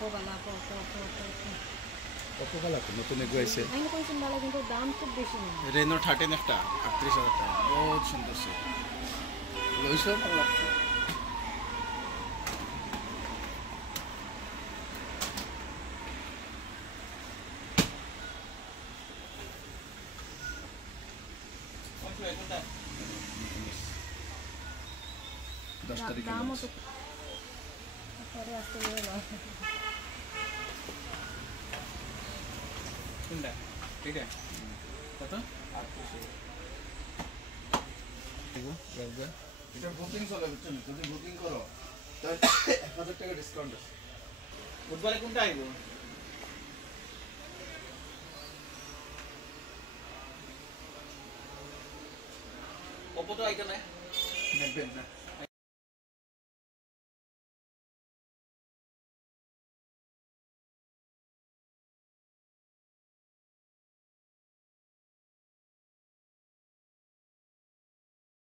ওপোবালা ওপোবালা তো নতুন এগুলো আছে আমি কইছেন বালা কিন্তু দাম খুব বেশি না রেনো 13 একটা 38,000 টাকা বহুত সুন্দর সে লইছো ভালো লাগছে দশ তারিখে দামও তো পরে আসতে বলো কোনটা এটা কত 38 এটা বুকিং চলে বুঝছেন যদি বুকিং করো তাহলে 1000 টাকা ডিসকাউন্ট আছে বুধবারে কোনটা আইবো ওপো তো আইকন না দেখবেন না